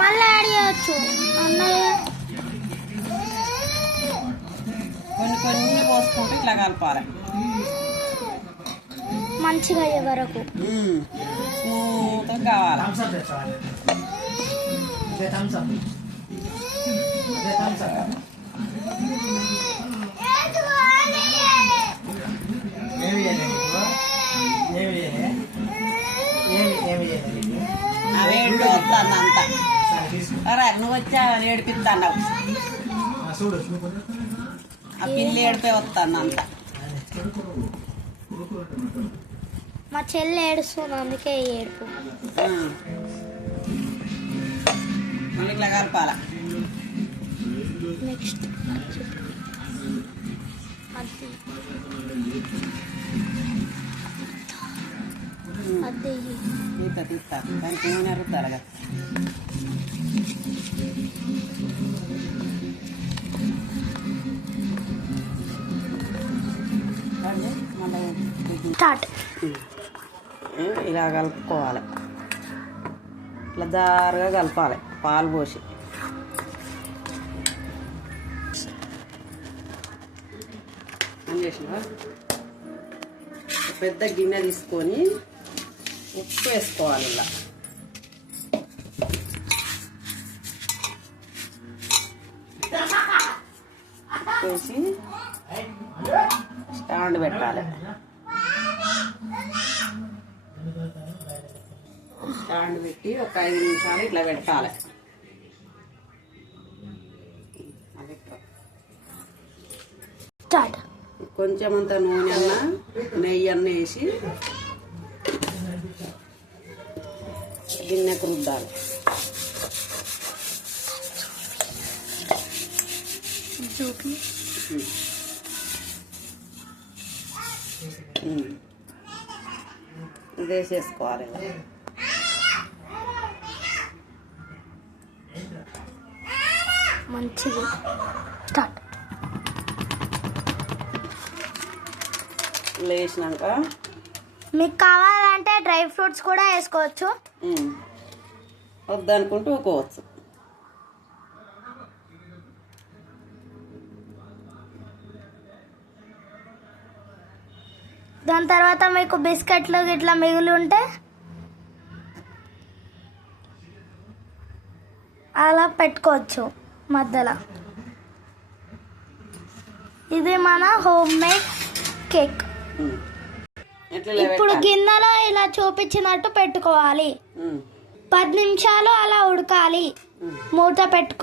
మళ్ళీ యాడ్ చేయొచ్చు అన్నయ్య. కొన్ని కొన్ని పోసుకుంటూ ఇట్లా కలపాలి మంచిగా అయ్యే వరకు. స్మూత్గా కావాలి. వేడిలో వస్తాను అంత. అరే నువ్వు వచ్చా ఏడిపిస్తాను ఆ పిల్లి ఏడిపే వస్తాను అంత. మా చెల్లి ఏడుస్తుంది అందుకే ఏడుపు. మళ్ళీ ఇట్లా కలపాల. నెక్స్ట్ అది తీస్తా దానికి ఏమైనా రుద్దాలి కదా. స్టార్ట్. ఇలా కలుపుకోవాలి. ఇట్లా దారుగా కలపాలి పాలు పోసి. ఏం చేసినా పెద్ద గిన్నె తీసుకొని ఉప్పు వేసుకోవాలి. ఇలా వేసి స్టాండ్ పెట్టాలి. స్టాండ్ పెట్టి ఒక 5 నిమిషాలు ఇట్లా పెట్టాలి. స్టార్ట్. కొంచెం అంత నూనె అన్న నెయ్యి అన్న వేసి గిన్నెకు రుద్దాలి. ఇది వేసేసుకోవాలి. మంచిది. స్టార్ట్. వేసినాక మీకు కావాలంటే డ్రై ఫ్రూట్స్ కూడా వేసుకోవచ్చు. వద్దనుకుంటూ ఊకోవచ్చు. దాని తర్వాత మీకు బిస్కెట్లు ఇట్లా మిగిలి ఉంటే అలా పెట్టుకోవచ్చు మధ్యలో. ఇది మన హోమ్ మేడ్ కేక్. ఇప్పుడు గిన్నెలో ఇలా చూపించినట్టు పెట్టుకోవాలి. 10 నిమిషాలు అలా ఉడకాలి. మూత పెట్టుకో.